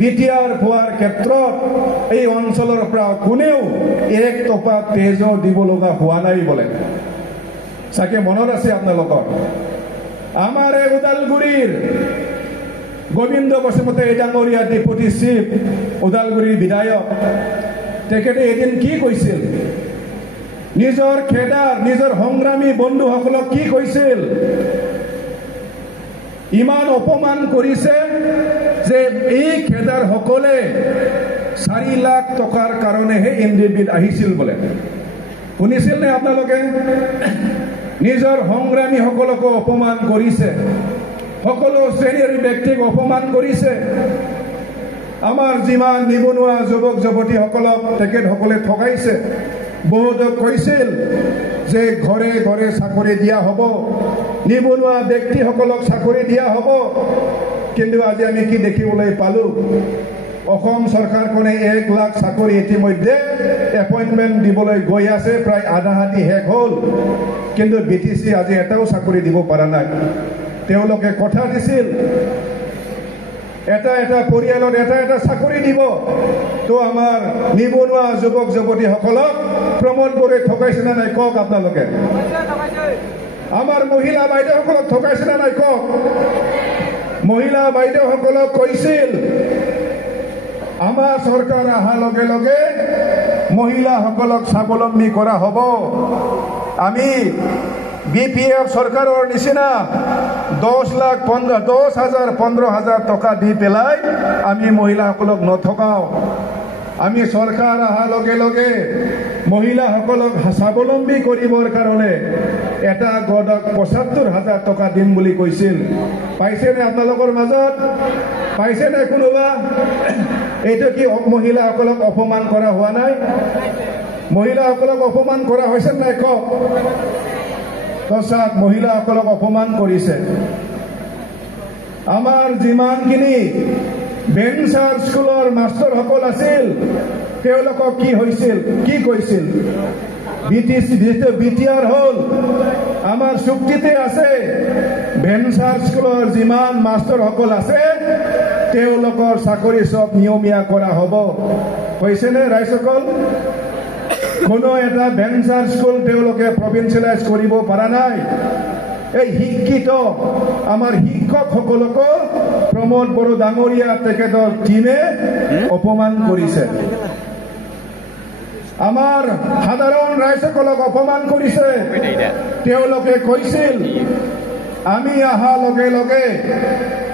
BTR পোৱাৰ ক্ষেত্ৰত এই অঞ্চলৰ পৰা কোনেও এক টকা তেজো দিব লগা হোৱা নাই বলে চাকে মনত আছে আপোনালোকৰ আমাৰ এই ওদালগুৰিৰ গোবিন্দ বসুমতাৰী ডাঙৰীয়া ডেপুটি চিফ ওদালগুৰিৰ বিধায়ক তেখেতে এদিন কি কৈছিল নিজৰ খেদাৰ নিজৰ সংগ্ৰামী বন্ধুসকলক কি কৈছিল ইমান অপমান কৰিছে যে এই খেদাৰ সকলে 4 লাখ টকাৰ কাৰণেহে এনডিবিত আহিছিল বলে শুনিছিল নে আপোনালোকে নিজৰ সংগ্ৰামী সকলক অপমান কৰিছে সকলো শ্ৰেণীৰ ব্যক্তিক অপমান কৰিছে আমাৰ যিমান নিবনুৱা যুৱক যুৱতীসকলক তেখেতসকলে ঠগাইছে বহুতক কৈছিল যে ঘৰে ঘৰে চাকৰি দিয়া হ'ব নিবনুৱা ব্যক্তিসকলক চাকৰি দিয়া হ'ব কিন্তু আজি আমি কি দেখিবলৈ পালো অসম চৰকাৰখনে 1 লাখ চাকৰি ইতিমধ্যে এপইন্টমেন্ট দিবলৈ গৈ আছে প্ৰায় আধা হাতি শেষ হ'ল কিন্তু বিটিসি আজি এটাও চাকৰি দিব পৰা নাই তেওঁলোকে কথা দিছিল এটা পৰিয়ালত এটা চাকৰি দিব তো আমাৰ নিবনুৱা যুৱক যুৱতীসকলক প্ৰমোদ বৰে ঠগাইছে না নাই কক আপোনালোকে আমাৰ মহিলা বাইদেউসকলক ঠগাইছে না নাই কক মহিলা বাইদেউসকলক কৈছিল আমাৰ চৰকাৰ অহাৰ লগে লগে মহিলাসকলক স্বাৱলম্বী কৰা হ'ব আমি বিপিএফ চৰকাৰৰ নিচিনা 10,000-15,000 টকা দি পেলাই আমি মহিলাসকলক নঠগাও আমি চৰকাৰ অহাৰ লগে লগে মহিলাসকলক স্বাৱলম্বী কৰিবৰ কাৰণে এটা গড়ক 75,000 টকা দিম বুলি কৈছিল পাইছে নে আপোনালোকৰ মাজত পাইছে নে কোনোবা এইটো কি মহিলাসকলক অপমান কৰা হোৱা নাই মহিলাসকলক অপমান কৰা হৈছে নাই কক সঁচাক মহিলাসকলক অপমান কৰিছে আমাৰ যিমানখিনি বেঞ্চাৰ স্কুলৰ মাষ্টৰসকল আছিল তেওঁলোকক কি হৈছিল কি কৈছিল বিটিআৰ হ'ল আমাৰ চুক্তিতে আছে বেঞ্চাৰ স্কুলৰ যিমান মাষ্টৰসকল আছে তেওঁলোকৰ চাকৰি সব নিয়মীয়া কৰা হ'ব হৈছে নে ৰাইজসকল কোনো এটা বেঞ্চাৰ স্কুল তেওঁলোকে প্ৰভিন্সিয়েলাইজ কৰিব পৰা নাই এই শিক্ষিত আমাৰ শিক্ষকসকলক প্ৰমোদ বড়ো ডাঙৰীয়া তেখেতৰ টিমে অপমান কৰিছে আমাৰ সাধাৰণ ৰাইজসকলক অপমান কৰিছে তেওঁলোকে কৈছিল আমি অহাৰ লগে লগে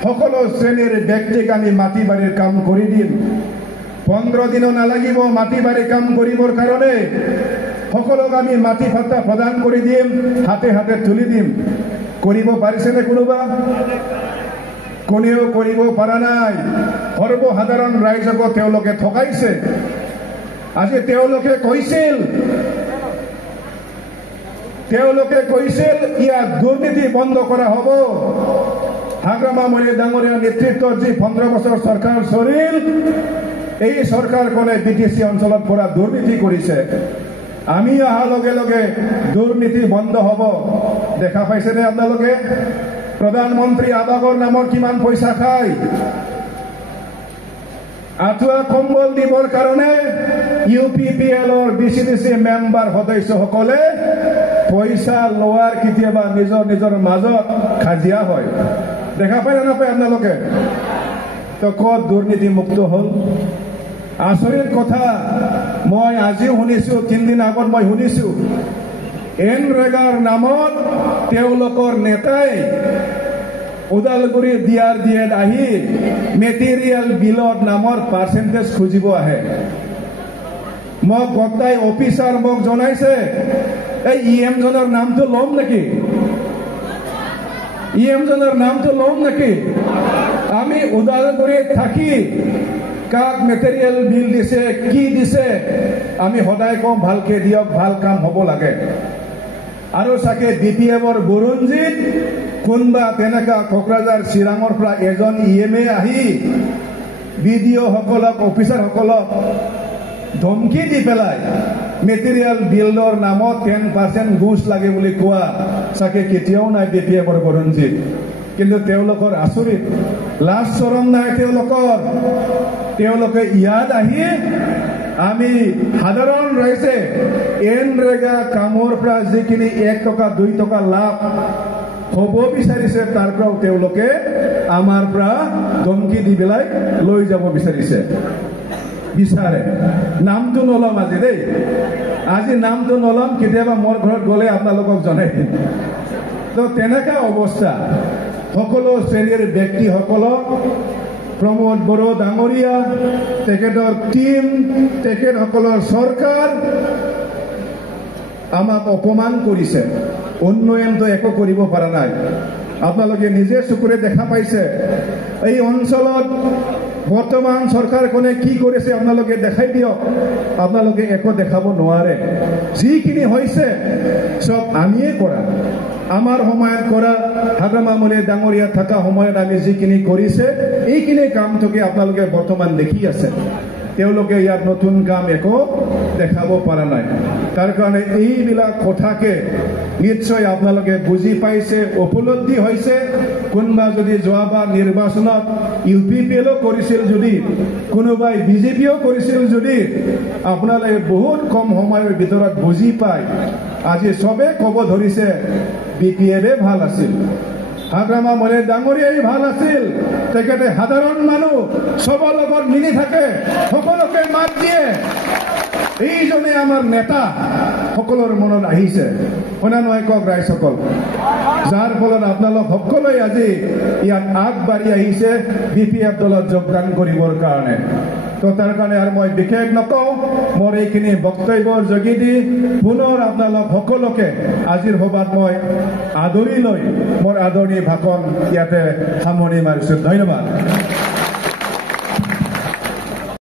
সকলো শ্ৰেণীৰ ব্যক্তিক আমি মাটি বাৰীৰ কাম কৰি দিম 15 দিনো নালাগিব মাটি বাৰী কাম কৰিবৰ কাৰণে সকলোক আমি মাটি ভাতা প্ৰদান কৰি দিম হাতে হাতে তুলি দিম কৰিব পাৰিছে নে কোনোবা কোনেও কৰিব পৰা নাই সৰ্বসাধাৰণ ৰাইজক তেওঁলোকে ঠগাইছে আজি তেওঁলোকে কৈছিল ইয়াত দুৰ্নীতি বন্ধ কৰা হ'ব হাগ্ৰামা মৰি ডাঙৰীয়া নেতৃত্বত যি 15 বছৰ চৰকাৰ চলিল এই চৰকাৰখনে বিটিসি অঞ্চলত পৰা দুৰ্নীতি কৰিছে আমি অহাৰ লগে লগে দুৰ্নীতি বন্ধ হ'ব দেখা পাইছে নে আপোনালোকে প্ৰধানমন্ত্ৰী আৱাসৰ নামত কিমান পইচা খায় আঁঠুৱা কম্বল দিবৰ কাৰণে ইউপিপিএলৰ বিচিডিচি মেম্বাৰ সদস্যসকলে পইচা লোৱাৰ কেতিয়াবা নিজৰ মাজত খাজিয়া হয় দেখা পায় না নাপায় আপোনালোকে তো ক'ত দুৰ্নীতি মুক্ত হ'ল আচৰিত কথা মই আজি শুনিছো 3 দিন আগত মই শুনিছো এনৰেগাৰ নামত তেওঁলোকৰ নেতাই ওদালগুৰি ডিআৰডিএত আহি মেটেৰিয়েল বিলত নামৰ পাৰ্চেন্টেজ খুজিব আহে মোক গতাই অফিচাৰ মোক জনাইছে এই ইএম জনৰ নামটো ল'ম নেকি আমি ওদালগুৰিত থাকি কাক মেটেৰিয়েল বিল দিছে কি দিছে আমি সদায় কম ভালকে দিয়ক ভাল কাম হ'ব লাগে আৰু চাকে বিপিএফৰ বুৰঞ্জীত কোনবা তেনেকা কোকৰাঝাৰ চিৰাঙৰ পৰা এজন ইএমএ আহি বিডিঅ সকলক অফিচাৰ সকলক ধমকি দি পেলাই মেটেৰিয়েল বিলৰ নামত 10% ঘুষ লাগে বুলি কোৱা চাকে কেতিয়াও নাই বিপিএফৰ বুৰঞ্জীত কিন্তু তেওঁলোকৰ আচৰিত লাজ চৰম নাই তেওঁলোকে ইয়াত আহি আমি সাধাৰণ ৰাইজে এনৰেগা কামৰ পৰা যিখিনি 1 টকা 2 টকা লাভ হ'ব বিচাৰিছে তাৰ পৰাও তেওঁলোকে আমাৰ পৰা ধমকি দি পেলাই লৈ যাব বিচাৰে নামটো নলম আজি দেই আজি নামটো নলম কেতিয়াবা মোৰ ঘৰত গ'লে আপোনালোকক জনাই দিম তো তেনেকা অৱস্থা সকলো শ্ৰেণীৰ ব্যক্তিসকলক প্ৰমোদ বড়ো ডাঙৰীয়া তেখেতৰ টিম তেখেতসকলৰ চৰকাৰ আমাক অপমান কৰিছে উন্নয়নটো একো কৰিব পৰা নাই আপোনালোকে নিজে চকুৰে দেখা পাইছে এই অঞ্চলত বৰ্তমান চৰকাৰখনে কি কৰিছে আপোনালোকে দেখাই দিয়ক আপোনালোকে একো দেখাব নোৱাৰে যিখিনি হৈছে সব আমিয়ে কৰা আমাৰ সময়ত কৰা হাগ্ৰামামুলি ডাঙৰীয়া থকা সময়ত আমি যিখিনি কৰিছে এইখিনি কামটোকে আপোনালোকে বৰ্তমান দেখি আছে তেওঁলোকে ইয়াত নতুন কাম একো দেখাব পৰা নাই তাৰ কাৰণে এইবিলাক কথাকে নিশ্চয় আপোনালোকে বুজি পাইছে উপলব্ধি হৈছে কোনবা যদি যোৱাবাৰ নিৰ্বাচনত ইউপিপিএলও কৰিছিল যদি কোনোবাই বিজেপিও কৰিছিল যদি আপোনালোকে বহুত কম সময়ৰ ভিতৰত বুজি পায় আজি সবে ক'ব ধৰিছে বিপিএলে ভাল আছিল হাগ্ৰামামুলি ডাঙৰীয়াই ভাল আছিল তেখেতে সাধাৰণ মানুহ সবৰ লগত মিলি থাকে সকলোকে মাত দিয়ে এইজনে আমাৰ নেতা সকলৰ মনত আহিছে শুনা নহয় কওক ৰাইজসকল যাৰ ফলত আপোনালোক সকলোৱে আজি ইয়াত আগবাঢ়ি আহিছে বিপিএফ দলত যোগদান কৰিবৰ কাৰণে তো তাৰ কাৰণে আৰু মই বিশেষ নকওঁ মোৰ এইখিনি বক্তব্যৰ যোগেদি পুনৰ আপোনালোক সকলোকে আজিৰ সভাত মই আদৰি লৈ মোৰ আদৰণি ভাষণ ইয়াতে সামৰণি মাৰিছোঁ ধন্যবাদ